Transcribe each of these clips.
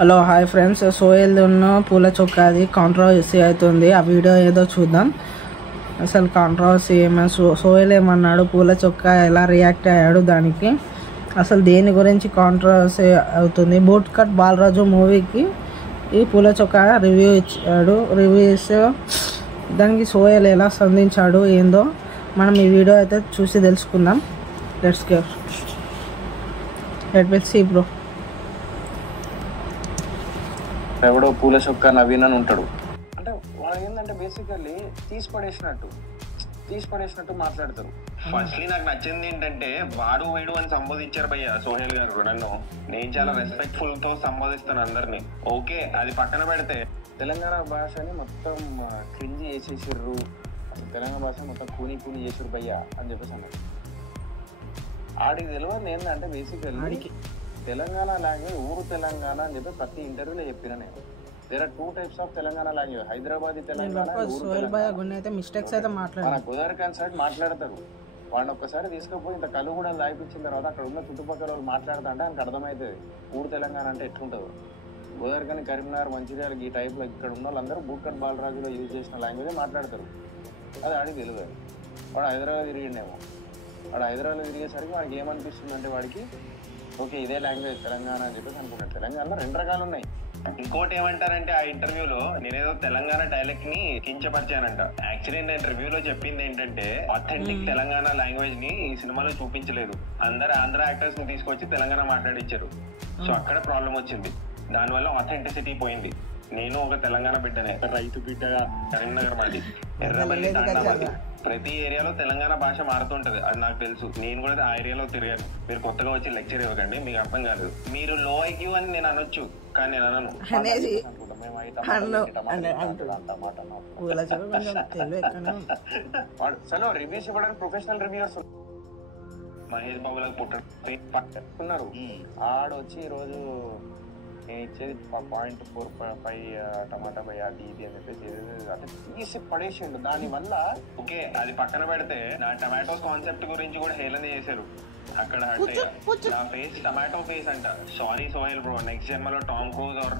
Hello hi friends, Sohel పూల చొక్కాది controversy అవుతుంది. ఆ వీడియో ఏదో చూద్దాం. అసలు కాంట్రవర్సీ ఏమైనా సోహెల్ ఏమన్నాడు, పూల చొక్కా ఎలా రియాక్ట్ అయ్యాడు, దానికి అసలు దేని గురించి కాంట్రవర్సీ అవుతుంది. బూట్ కట్ బాలరాజు మూవీకి ఈ పూల చొక్కా రివ్యూ ఇచ్చాడు. రివ్యూ ఇస్తే దానికి సోహెల్ ఎలా స్పందించాడు ఏందో మనం ఈ వీడియో అయితే చూసి తెలుసుకుందాం. Let me see bro. ఎవడో పూల చొక్కా నవీన్ అని ఉంటాడు. అంటే వాడు ఏంటంటే బేసికల్లీ తీసి పడేసినట్టు మాట్లాడతారు. ఫస్ట్లీ నాకు నచ్చింది ఏంటంటే వాడు వీడు అని సంబోధించారు భయ్య సోహెల్ గారు. నన్ను నేను చాలా రెస్పెక్ట్ఫుల్ తో సంబోధిస్తాను అందరినీ. ఓకే, అది పక్కన పెడితే తెలంగాణ భాషని మొత్తం క్రింజి చేసేసిర్రు, అసలు తెలంగాణ భాష మొత్తం కూని చేసిర్రు భయ్య అని చెప్పేసి అన్నారు. ఆడికి తెలియదు ఏంటంటే బేసికల్లీ తెలంగాణ లాంగ్వేజ్ ఊరు తెలంగాణ అని చెప్పి ప్రతి ఇంటర్వ్యూలో చెప్పిన నేను. There are 2 types of Telangana language, Hyderabadi Telangana, మన గోదావరికాన్ సైడ్ మాట్లాడతారు. వాడిని ఒక్కసారి తీసుకుపోయి ఇంత కళ్ళు కూడా దాయిపించిన తర్వాత అక్కడ ఉన్న చుట్టుపక్కల వాళ్ళు మాట్లాడుతా అంటే ఆయనకు అర్థమవుతుంది ఊరు తెలంగాణ అంటే ఎట్లుంటుందో. గోదావరికాని, కరీంనగర్, మంచిర్యాల ఈ టైప్లో ఇక్కడ ఉన్న వాళ్ళందరూ బూట్ కట్ బాలరాజులో యూజ్ చేసిన లాంగ్వేజే మాట్లాడతారు. అది ఆడికి తెలియదు. వాడు హైదరాబాద్ తిరిగిండేమో. వాడు హైదరాబాద్లో తిరిగేసరికి వాడికి ఏమనిపిస్తుంది అంటే వాడికి ఓకే ఇదే లాంగ్వేజ్ తెలంగాణ అని చెప్పేసి అనుకున్నాడు. తెలంగాణలో 2 రకాలు ఉన్నాయి. ఇంకోటి ఏమంటారంటే ఆ ఇంటర్వ్యూలో నేనేదో తెలంగాణ డైలెక్ట్ ని కించపరిచానంట. యాక్చువల్లీ నేను రివ్యూలో చెప్పింది ఏంటంటే ఆథెంటిక్ తెలంగాణ లాంగ్వేజ్ ని ఈ సినిమాలో చూపించలేదు. అందరు ఆంధ్ర యాక్టర్స్ ని తీసుకొచ్చి తెలంగాణ మాట్లాడించారు. సో అక్కడ ప్రాబ్లం వచ్చింది. దానివల్ల ఆథెంటిసిటీ పోయింది. నేను ఒక తెలంగాణ బిడ్డనే, రైతు బిడ్డగా, కరీంనగర్ మాది, ఎర్రబల్లి తాండా మాది. ప్రతి ఏరియాలో తెలంగాణ భాష మారుతుంటది, అది నాకు తెలుసు. నేను కూడా ఆ ఏరియాలో తిరిగాను. మీరు కొత్తగా వచ్చి లెక్చర్ ఇవ్వకండి, మీకు అర్థం కాలేదు. మీరు లో ఐక్యూ అని నేను అనొచ్చు, కానీ నేను అనను. చలో రివ్యూస్ ఇవ్వడానికి ప్రొఫెషనల్ రివ్యూర్స్ మహేష్ బాబులకు పుట్టున్నారు. ఆడొచ్చి ఈరోజు నేను ఇచ్చేది 0.45 టమాటా భయ అది ఇది అని చెప్పేసి అంటే తీసి పడేసిండు. దానివల్ల ఓకే అది పక్కన పెడితే నా టమాటోస్ కాన్సెప్ట్ గురించి కూడా హేళన చేశారు అక్కడ. అంటే నా ఫేస్ టమాటో ఫేస్ అంట. సారీ సోహెల్ బ్రో, నెక్స్ట్ జన్మలో టామ్ క్రూజ్ ఆర్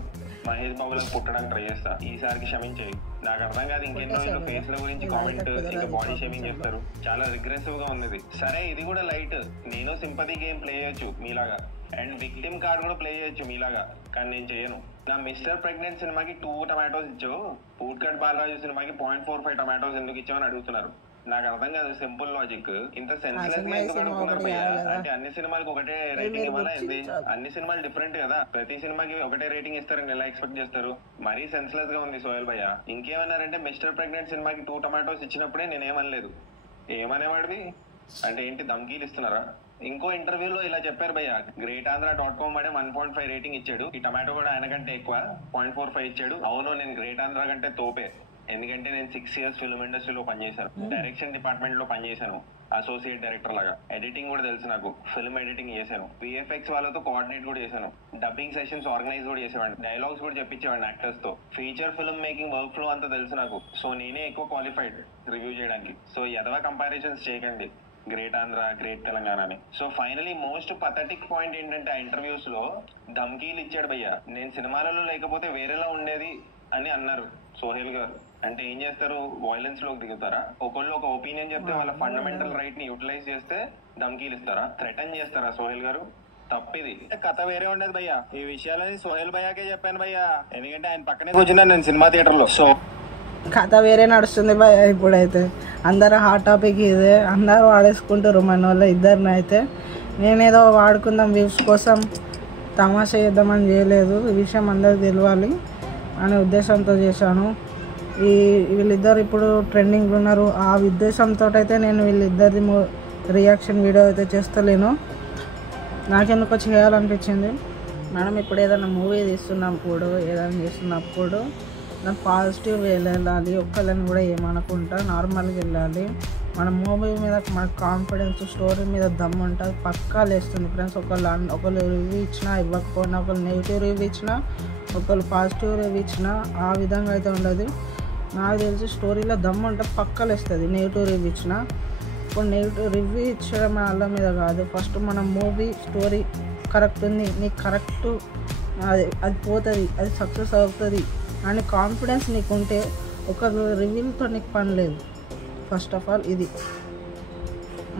మహేష్ బాబులకు పుట్టడానికి ట్రై చేస్తా. ఈసారికి క్షమించేయి. నాకు అర్థం కాదు ఇంకెన్నో వీళ్ళు ఫేస్ ల గురించి కామెంట్ ఇంకా బాడీ షేమింగ్ చేస్తారు. చాలా రిగ్రెసివ్ గా ఉంది. సరే ఇది కూడా లైట్, నేను సింపతి గేమ్ ప్లే చేయొచ్చు మీలాగా, అండ్ విక్టిమ్ కార్డ్ కూడా ప్లే చేయొచ్చు మీలాగా, కానీ నేను చేయను. నా మిస్టర్ ప్రెగ్నెంట్ సినిమాకి 2 టమాటోస్ ఇచ్చావు, బూట్ కట్ బాలరాజు సినిమాకి 0.45 టమాటోస్ ఎందుకు ఇచ్చావని అడుగుతున్నారు. నాకు అర్థం కాదు సింపుల్ లాజిక్. ఇంత సెన్స్లెస్ గా ఎందుకు అనుకున్నారు భయ్యా? అంటే అన్ని సినిమాలకి ఒకటే రేటింగ్ ఇవ్వాలా? అన్ని సినిమాలు డిఫరెంట్ కదా, ప్రతి సినిమాకి ఒకటే రేటింగ్ ఇస్తారని ఎలా ఎక్స్పెక్ట్ చేస్తారు? మరీ సెన్స్లెస్ గా ఉంది సోహెల్ భయ్యా. ఇంకేమన్నారంటే మిస్టర్ ప్రెగ్నెంట్ సినిమాకి 2 టమాటోస్ ఇచ్చినప్పుడే నేనేమనలేదు. ఏమనేవాడివి అంటే ఏంటి, ధమ్కీలు ఇస్తున్నారా? ఇంకో ఇంటర్వ్యూలో ఇలా చెప్పారు భయ్య, greatandracom వాడే 1.5 రేటింగ్ ఇచ్చాడు, ఈ టమాటో కూడా ఆయన కంటే ఎక్కువ 0.45 ఇచ్చాడు. అవును, నేను గ్రేట్ ఆంధ్ర కంటే తోపే, ఎందుకంటే నేను 6 years ఫిల్మ్ ఇండస్ట్రీలో పనిచేశాను, డైరెక్షన్ డిపార్ట్మెంట్ లో పనిచేశాను, అసోసియేట్ డైరెక్టర్ లాగా. ఎడిటింగ్ కూడా తెలుసు నాకు, ఫిల్మ్ ఎడిటింగ్ చేశాను, విఎఫ్ఎక్స్ వాళ్ళతో కోఆర్డినేట్ కూడా చేశాను, డబ్బింగ్ సెషన్స్ ఆర్గనైజ్ కూడా చేసేవాడిని, డైలాగ్స్ కూడా చెప్పించేవాడిని యాక్టర్స్ తో, feature film making work flow అంతా తెలుసు నాకు. సో నేనే ఎక్కువ క్వాలిఫైడ్ రివ్యూ చేయడానికి. సో ఎదవ కంపారిజన్స్ చేయకండి గ్రేట్ ఆంధ్ర, గ్రేట్ తెలంగాణ అని. So finally most pathetic point ఏంటంటే ఆ ఇంటర్వ్యూస్ లో ధమ్కీలు ఇచ్చాడు భయ్య. నేను సినిమాలలో లేకపోతే వేరేలా ఉండేది అని అన్నారు సోహెల్ గారు. అంటే ఏం చేస్తారు, వైలెన్స్ లోకి దిగుతారా? ఒకళ్ళు ఒక ఒపీనియన్ చెప్తే వాళ్ళ ఫండమెంటల్ రైట్ ని యూటిలైజ్ చేస్తే ధమ్కీలు ఇస్తారా, థ్రెటన్ చేస్తారా సోహెల్ గారు? తప్పిది. కథ వేరే ఉండదు భయ్య. ఈ విషయాలని సోహెల్ భయ్యాకే చెప్పాను భయ్య, ఎందుకంటే ఆయన పక్కనే కూర్చున్నాను నేను సినిమా థియేటర్ లో. సో కథ వేరే నడుస్తుంది భయ. ఇప్పుడైతే అందరూ హాట్ టాపిక్ ఇదే, అందరూ వాడేసుకుంటారు మన వాళ్ళు ఇద్దరిని. అయితే నేనేదో వాడుకుందాం వ్యూస్ కోసం తమాషా చేద్దామని చేయలేదు, ఈ విషయం అందరికి తెలియాలి అనే ఉద్దేశంతో చేశాను. వీళ్ళిద్దరు ఇప్పుడు ట్రెండింగ్లో ఉన్నారు. ఆ ఉద్దేశంతో అయితే నేను వీళ్ళిద్దరిది రియాక్షన్ వీడియో అయితే చేస్తలేను, నాకెందుకో చేయాలనిపించింది. మనం ఇప్పుడు ఏదైనా మూవీ తీస్తున్నప్పుడు, ఏదైనా చేస్తున్నప్పుడు నాకు పాజిటివ్ వెళ్ళాలి, ఒక్కళ్ళని కూడా ఏమనుకుంటా నార్మల్గా వెళ్ళాలి. మన మూవీ మీద మనకు కాన్ఫిడెన్స్, స్టోరీ మీద దమ్ము ఉంటుంది, పక్కా లేస్తుంది ఫ్రెండ్స్. ఒకళ్ళు రివ్యూ ఇచ్చినా, ఇవ్వకపోయినా, ఒకళ్ళు నెగిటివ్ రివ్యూ ఇచ్చినా, ఒకళ్ళు పాజిటివ్ రివ్యూ ఇచ్చినా ఆ విధంగా అయితే ఉండదు. నాకు తెలిసి స్టోరీలో దమ్ము ఉంటే పక్కా లేస్తుంది నెగిటివ్ రివ్యూ ఇచ్చినా. ఇప్పుడు నెగిటివ్ రివ్యూ ఇచ్చడం వాళ్ళ మీద కాదు, ఫస్ట్ మన మూవీ స్టోరీ కరెక్ట్ ఉంది, నీకు కరెక్ట్ అది పోతుంది, అది సక్సెస్ అవుతుంది అని కాన్ఫిడెన్స్ నీకు ఉంటే ఒక రివ్యూలతో నీకు పని లేదు. ఫస్ట్ ఆఫ్ ఆల్ ఇది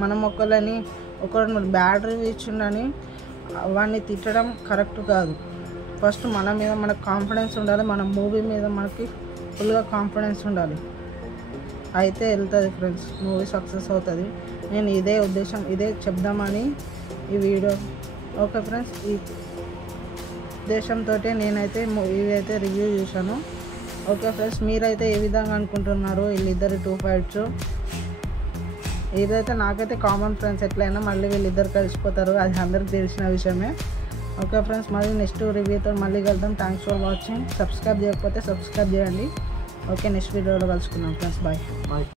మనం ఒకరు బ్యాడ్ రివ్యూ ఇచ్చిండని వాడిని తిట్టడం కరెక్ట్ కాదు. ఫస్ట్ మన మీద మనకు కాన్ఫిడెన్స్ ఉండాలి, మన మూవీ మీద మనకి ఫుల్గా కాన్ఫిడెన్స్ ఉండాలి, అయితే వెళ్తుంది ఫ్రెండ్స్, మూవీ సక్సెస్ అవుతుంది. నేను ఇదే ఉద్దేశం, ఇదే చెప్దామని ఈ వీడియో. ఓకే ఫ్రెండ్స్, ఈ ఉద్దేశంతో నేనైతే ఇదైతే రివ్యూ చూశాను. ఓకే ఫ్రెండ్స్, మీరైతే ఏ విధంగా అనుకుంటున్నారు వీళ్ళిద్దరు 2 ఫైట్స్? ఇదైతే నాకైతే కామన్ ఫ్రెండ్స్, ఎట్లయినా మళ్ళీ వీళ్ళిద్దరు కలిసిపోతారు, అది అందరికి తెలిసిన విషయమే. ఓకే ఫ్రెండ్స్, మళ్ళీ నెక్స్ట్ రివ్యూతో మళ్ళీ కలుద్దాం. Thanks for watching. సబ్స్క్రైబ్ చేయకపోతే సబ్స్క్రైబ్ చేయండి. ఓకే, నెక్స్ట్ వీడియోలో కలుసుకుందాం ఫ్రెండ్స్. బాయ్.